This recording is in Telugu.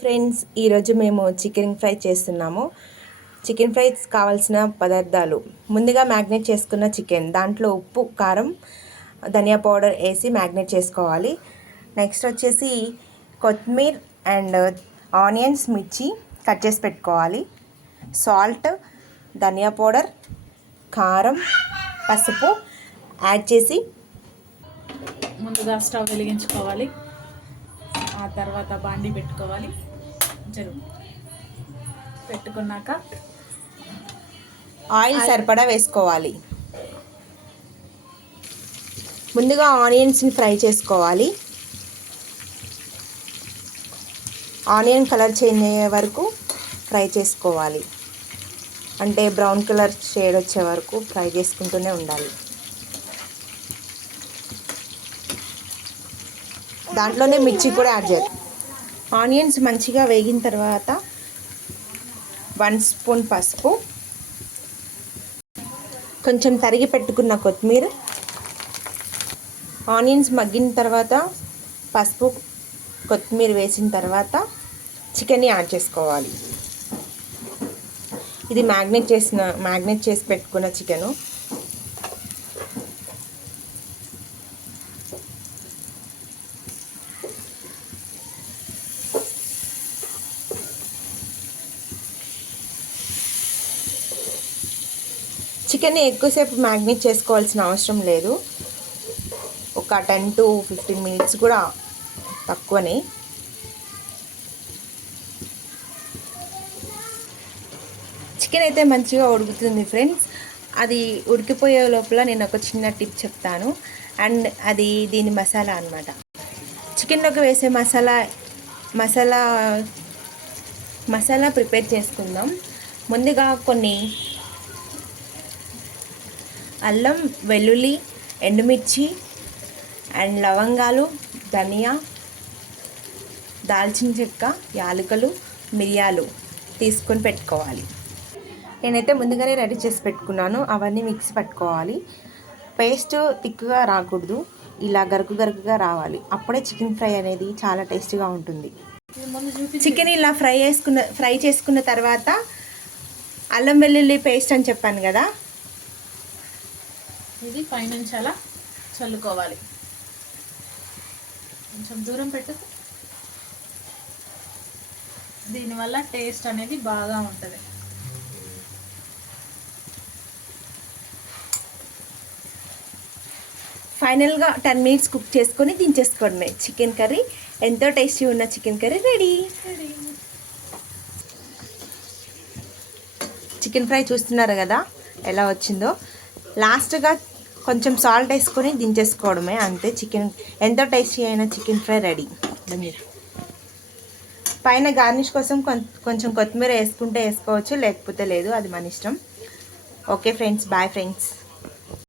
ఫ్రెండ్స్, ఈరోజు మేము చికెన్ ఫ్రై చేస్తున్నాము. చికెన్ ఫ్రై కావాల్సిన పదార్థాలు: ముందుగా మ్యాగ్నేట్ చేసుకున్న చికెన్, దాంట్లో ఉప్పు, కారం, ధనియా పౌడర్ వేసి మ్యాగ్నేట్ చేసుకోవాలి. నెక్స్ట్ వచ్చేసి కొత్తిమీర అండ్ ఆనియన్స్, మిర్చి కట్ చేసి పెట్టుకోవాలి. సాల్ట్, ధనియా పౌడర్, కారం, పసుపు యాడ్ చేసి ముందుగా స్టవ్ వెలిగించుకోవాలి. ఆ తర్వాత బాండి పెట్టుకోవాలి. పెట్టుకున్నాక ఆయిల్ సరిపడా వేసుకోవాలి. ముందుగా ఆనియన్స్ని ఫ్రై చేసుకోవాలి. ఆనియన్ కలర్ చేంజ్ అయ్యే వరకు ఫ్రై చేసుకోవాలి. అంటే బ్రౌన్ కలర్ షేడ్ వచ్చే వరకు ఫ్రై చేసుకుంటూనే ఉండాలి. దాంట్లోనే మిర్చి కూడా యాడ్ చేయాలి. ఆనియన్స్ మంచిగా వేగిన తర్వాత 1 స్పూన్ పసుపు, కొంచెం తరిగి పెట్టుకున్న కొత్తిమీర, ఆనియన్స్ మగ్గిన తర్వాత పసుపు, కొత్తిమీర వేసిన తర్వాత చికెన్ని యాడ్ చేసుకోవాలి. ఇది మ్యాగ్నేట్ చేసి పెట్టుకున్న చికెను. చికెన్ని ఎక్కువసేపు మ్యాగ్నేట్ చేసుకోవాల్సిన అవసరం లేదు. ఒక 10 to 15 మినిట్స్ కూడా తక్కువనే. చికెన్ అయితే మంచిగా ఉడుకుతుంది ఫ్రెండ్స్. అది ఉడికిపోయే లోపల నేను ఒక చిన్న టిప్ చెప్తాను. అండ్ అది దీని మసాలా అన్నమాట. చికెన్లోకి వేసే మసాలా ప్రిపేర్ చేసుకుందాం. ముందుగా కొన్ని అల్లం, వెల్లుల్లి, ఎండుమిర్చి అండ్ లవంగాలు, ధనియా, దాల్చిన చెక్క, యాలకులు, మిరియాలు తీసుకొని పెట్టుకోవాలి. నేనైతే ముందుగానే రెడీ చేసి పెట్టుకున్నాను. అవన్నీ మిక్సీ పట్టుకోవాలి. పేస్ట్ థిక్గా రాకూడదు, ఇలా గరుకుగా రావాలి. అప్పుడే చికెన్ ఫ్రై అనేది చాలా టేస్టీగా ఉంటుంది. చికెన్ ఇలా ఫ్రై చేసుకున్న తర్వాత అల్లం వెల్లుల్లి పేస్ట్ అని చెప్పాను కదా, ఇది పైనుంచి అలా చల్లుకోవాలి. కొంచెం దూరం పెట్టు. దీనివల్ల టేస్ట్ అనేది బాగా ఉంటుంది. ఫైనల్గా 10 మినిట్స్ కుక్ చేసుకొని దించేసుకోవడమే. చికెన్ కర్రీ, ఎంతో టేస్టీ ఉన్న chicken curry ready. Chicken fry చూస్తున్నారు కదా ఎలా వచ్చిందో. లాస్ట్గా కొంచెం సాల్ట్ వేసుకొని దించేసుకోవడమే, అంతే. చికెన్ ఎంతో టేస్టీ అయిన చికెన్ ఫ్రై రెడీ. పైన గార్నిష్ కోసం కొంచెం కొత్తిమీర వేసుకుంటే వేసుకోవచ్చు, లేకపోతే లేదు, అది మన ఇష్టం. Okay friends, boy friends.